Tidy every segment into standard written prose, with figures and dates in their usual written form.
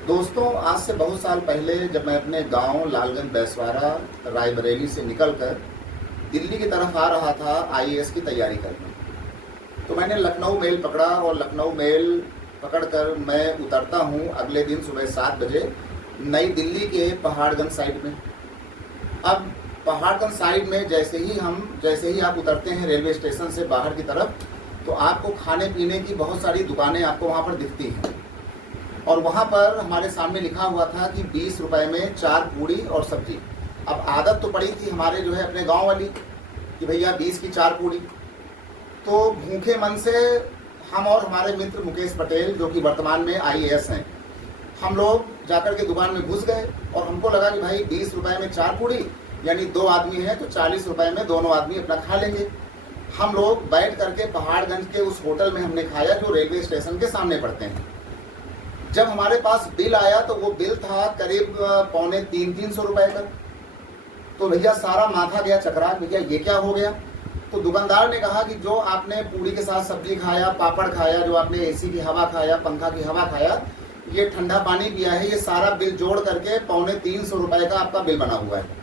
दोस्तों, आज से बहुत साल पहले जब मैं अपने गांव लालगंज बैसवारा रायबरेली से निकलकर दिल्ली की तरफ आ रहा था आईएएस की तैयारी करने, तो मैंने लखनऊ मेल पकड़ा और लखनऊ मेल पकड़कर मैं उतरता हूं अगले दिन सुबह 7 बजे नई दिल्ली के पहाड़गंज साइड में। अब पहाड़गंज साइड में जैसे ही आप उतरते हैं रेलवे स्टेशन से बाहर की तरफ, तो आपको खाने पीने की बहुत सारी दुकानें आपको वहाँ पर दिखती हैं। और वहाँ पर हमारे सामने लिखा हुआ था कि 20 रुपए में 4 पूड़ी और सब्जी। अब आदत तो पड़ी थी हमारे जो है अपने गांव वाली कि भैया 20 की 4 पूड़ी। तो भूखे मन से हम और हमारे मित्र मुकेश पटेल, जो कि वर्तमान में आईएएस हैं, हम लोग जाकर के दुकान में घुस गए और हमको लगा कि भाई 20 रुपए में 4 पूड़ी यानी 2 आदमी हैं तो 40 रुपए में दोनों आदमी अपना खा लेंगे। हम लोग बैठ करके पहाड़गंज के उस होटल में हमने खाया जो रेलवे स्टेशन के सामने पड़ते हैं। जब हमारे पास बिल आया तो वो बिल था करीब 250-300 रुपए का। तो भैया सारा माथा गया चकरा, भैया ये क्या हो गया। तो दुकानदार ने कहा कि जो आपने पूरी के साथ सब्जी खाया, पापड़ खाया, जो आपने एसी की हवा खाया, पंखा की हवा खाया, ये ठंडा पानी पिया है, ये सारा बिल जोड़ करके 250 रुपए का आपका बिल बना हुआ है।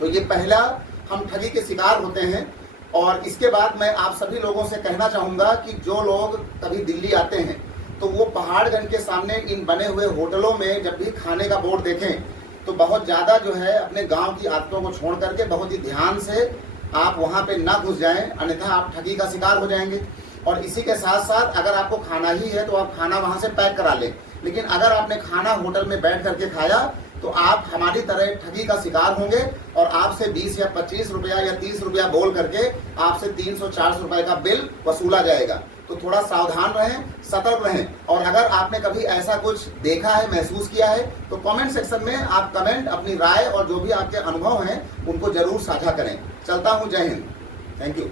तो ये पहला हम ठगी के शिकार होते हैं। और इसके बाद मैं आप सभी लोगों से कहना चाहूँगा कि जो लोग कभी दिल्ली आते हैं तो वो पहाड़गंज के सामने इन बने हुए होटलों में जब भी खाने का बोर्ड देखें तो बहुत ज़्यादा जो है अपने गांव की आदतों को छोड़ करके बहुत ही ध्यान से आप वहां पे ना घुस जाएं, अन्यथा आप ठगी का शिकार हो जाएंगे। और इसी के साथ साथ अगर आपको खाना ही है तो आप खाना वहां से पैक करा लें, लेकिन अगर आपने खाना होटल में बैठ करके खाया तो आप हमारी तरह ठगी का शिकार होंगे और आपसे 20 या 25 रुपया या 30 रुपया बोल करके आपसे 300-400 रुपए का बिल वसूला जाएगा। तो थोड़ा सावधान रहें, सतर्क रहें। और अगर आपने कभी ऐसा कुछ देखा है, महसूस किया है, तो कमेंट सेक्शन में आप कमेंट अपनी राय और जो भी आपके अनुभव हैं उनको जरूर साझा करें। चलता हूं, जय हिंद, थैंक यू।